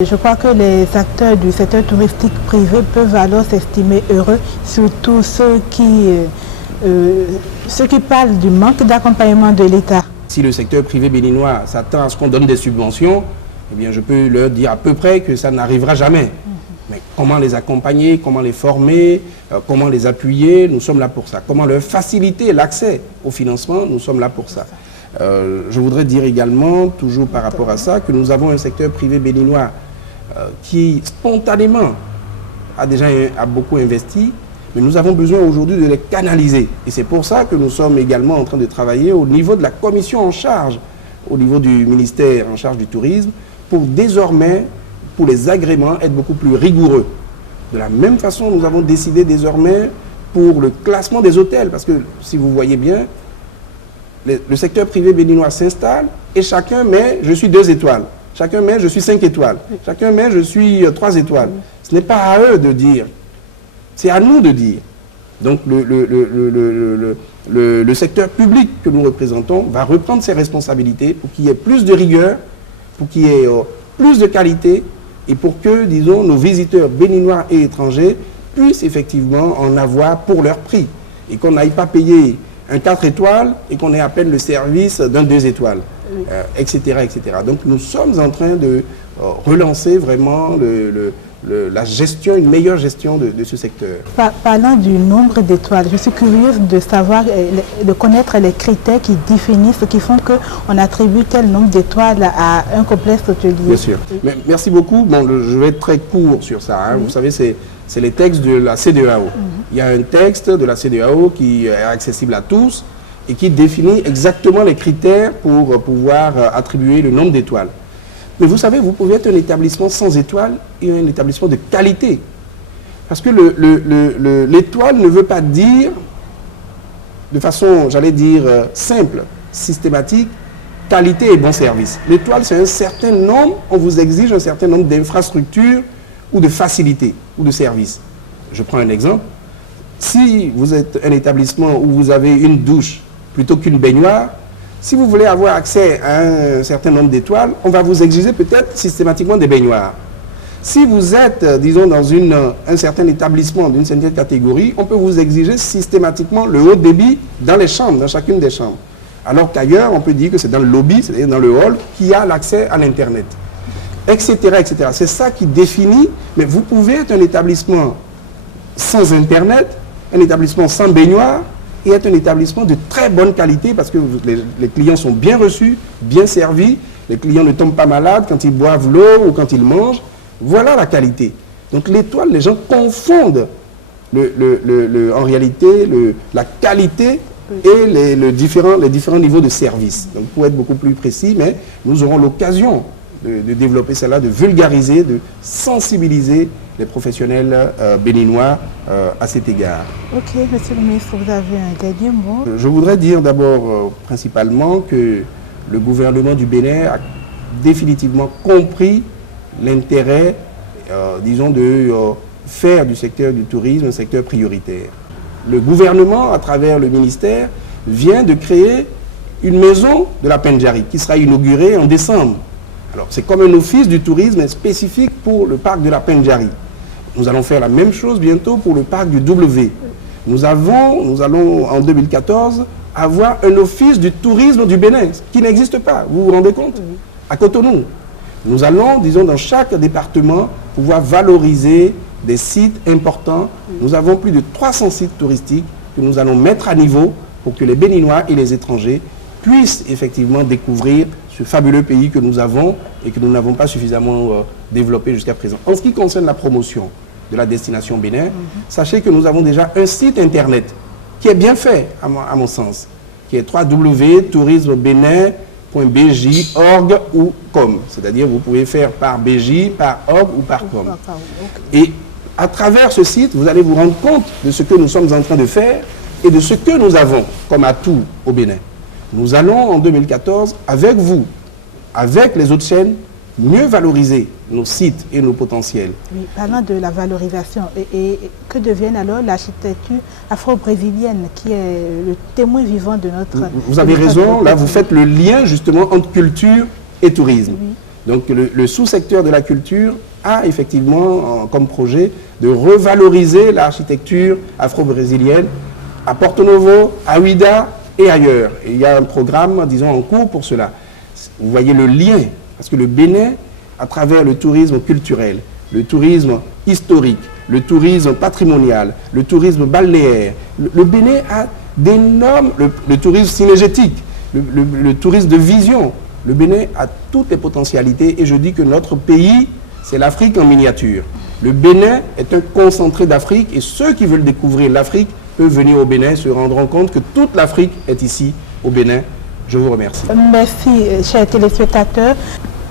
Je crois que les acteurs du secteur touristique privé peuvent alors s'estimer heureux, surtout ceux qui parlent du manque d'accompagnement de l'État. Si le secteur privé béninois s'attend à ce qu'on donne des subventions, eh bien je peux leur dire à peu près que ça n'arrivera jamais. Mais comment les accompagner, comment les former, comment les appuyer, nous sommes là pour ça. Comment leur faciliter l'accès au financement, nous sommes là pour ça. Je voudrais dire également, toujours par rapport à ça, que nous avons un secteur privé béninois qui spontanément a beaucoup investi, mais nous avons besoin aujourd'hui de les canaliser. Et c'est pour ça que nous sommes également en train de travailler au niveau de la commission en charge, au niveau du ministère en charge du tourisme, pour désormais, pour les agréments, être beaucoup plus rigoureux. De la même façon, nous avons décidé désormais pour le classement des hôtels, parce que si vous voyez bien, le secteur privé béninois s'installe et chacun met « je suis 2 étoiles ». Chacun met « je suis 5 étoiles ». Chacun met « je suis 3 étoiles ». Ce n'est pas à eux de dire, c'est à nous de dire. Donc le secteur public que nous représentons va reprendre ses responsabilités pour qu'il y ait plus de rigueur, pour qu'il y ait plus de qualité et pour que, disons, nos visiteurs béninois et étrangers puissent effectivement en avoir pour leur prix et qu'on n'aille pas payer un 4 étoiles et qu'on ait à peine le service d'un 2 étoiles, etc., etc. Donc nous sommes en train de relancer vraiment la gestion, une meilleure gestion de ce secteur. Parlant du nombre d'étoiles, je suis curieuse de savoir, de connaître les critères qui définissent, qui font qu'on attribue tel nombre d'étoiles à un complexe hôtelier. Bien sûr. Mais merci beaucoup. Bon, je vais être très court sur ça. Hein. Vous savez, c'est les textes de la CEDEAO. Il y a un texte de la CEDEAO qui est accessible à tous et qui définit exactement les critères pour pouvoir attribuer le nombre d'étoiles. Mais vous savez, vous pouvez être un établissement sans étoiles et un établissement de qualité. Parce que l'étoile ne veut pas dire, de façon, j'allais dire, simple, systématique, qualité et bon service. L'étoile, c'est un certain nombre, on vous exige un certain nombre d'infrastructures ou de facilités ou de services. Je prends un exemple. Si vous êtes un établissement où vous avez une douche plutôt qu'une baignoire, si vous voulez avoir accès à un certain nombre d'étoiles, on va vous exiger peut-être systématiquement des baignoires. Si vous êtes, disons, dans un certain établissement d'une certaine catégorie, on peut vous exiger systématiquement le haut débit dans les chambres, dans chacune des chambres. Alors qu'ailleurs, on peut dire que c'est dans le lobby, c'est-à-dire dans le hall, qu'il y a l'accès à l'Internet, etc., etc. C'est ça qui définit, mais vous pouvez être un établissement sans Internet, un établissement sans baignoire, et être un établissement de très bonne qualité parce que les clients sont bien reçus, bien servis, les clients ne tombent pas malades quand ils boivent l'eau ou quand ils mangent. Voilà la qualité. Donc l'étoile, les gens confondent en réalité la qualité et les différents niveaux de service. Donc pour être beaucoup plus précis, mais nous aurons l'occasion de développer cela, de vulgariser, de sensibiliser les professionnels béninois à cet égard. Ok, monsieur le ministre, vous avez un dernier mot? Je voudrais dire d'abord principalement que le gouvernement du Bénin a définitivement compris l'intérêt, disons, de faire du secteur du tourisme un secteur prioritaire. Le gouvernement, à travers le ministère, vient de créer une maison de la Pendjari qui sera inaugurée en décembre. Alors, c'est comme un office du tourisme spécifique pour le parc de la Pendjari. Nous allons faire la même chose bientôt pour le parc du W. Nous allons en 2014 avoir un office du tourisme du Bénin qui n'existe pas. Vous vous rendez compte? À Cotonou. Nous allons, disons, dans chaque département, pouvoir valoriser des sites importants. Nous avons plus de 300 sites touristiques que nous allons mettre à niveau pour que les Béninois et les étrangers puissent effectivement découvrir ce fabuleux pays que nous avons et que nous n'avons pas suffisamment développé jusqu'à présent. En ce qui concerne la promotion de la destination Bénin, sachez que nous avons déjà un site internet qui est bien fait, à mon sens, qui est www.tourismebénin.bj.org ou com. C'est-à-dire vous pouvez faire par BJ, par org ou par com. Et à travers ce site, vous allez vous rendre compte de ce que nous sommes en train de faire et de ce que nous avons comme atout au Bénin. Nous allons en 2014, avec vous, avec les autres chaînes, mieux valoriser nos sites et nos potentiels. Oui, parlant de la valorisation, et que devienne alors l'architecture afro-brésilienne qui est le témoin vivant de notre... Vous avez raison, là vous faites le lien justement entre culture et tourisme. Oui. Donc le sous-secteur de la culture a effectivement comme projet de revaloriser l'architecture afro-brésilienne à Porto Novo, à Ouida et ailleurs. Et il y a un programme, disons, en cours pour cela. Vous voyez le lien, parce que le Bénin, à travers le tourisme culturel, le tourisme historique, le tourisme patrimonial, le tourisme balnéaire, le Bénin a d'énormes, le tourisme synégétique, le tourisme de vision. Le Bénin a toutes les potentialités et je dis que notre pays, c'est l'Afrique en miniature. Le Bénin est un concentré d'Afrique et ceux qui veulent découvrir l'Afrique peuvent venir au Bénin, se rendront compte que toute l'Afrique est ici au Bénin. Je vous remercie. Merci, chers téléspectateurs.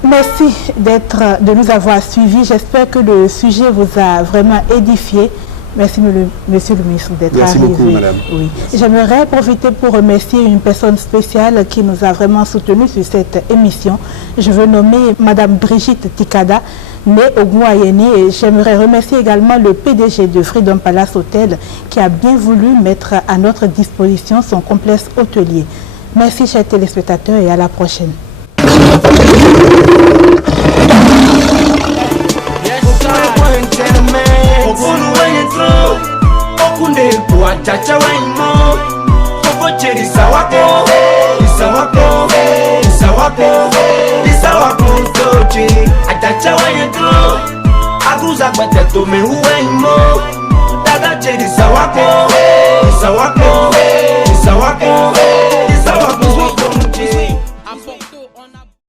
Merci de nous avoir suivis. J'espère que le sujet vous a vraiment édifié. Merci, monsieur le ministre, d'être arrivé. Merci beaucoup, madame. Oui. J'aimerais profiter pour remercier une personne spéciale qui nous a vraiment soutenus sur cette émission. Je veux nommer madame Brigitte Tikada, née au Guayéné. Et j'aimerais remercier également le PDG de Freedom Palace Hotel qui a bien voulu mettre à notre disposition son complexe hôtelier. Merci, chers téléspectateurs, et à la prochaine. Aguza kwete tome uwe imo Dada chedi sawako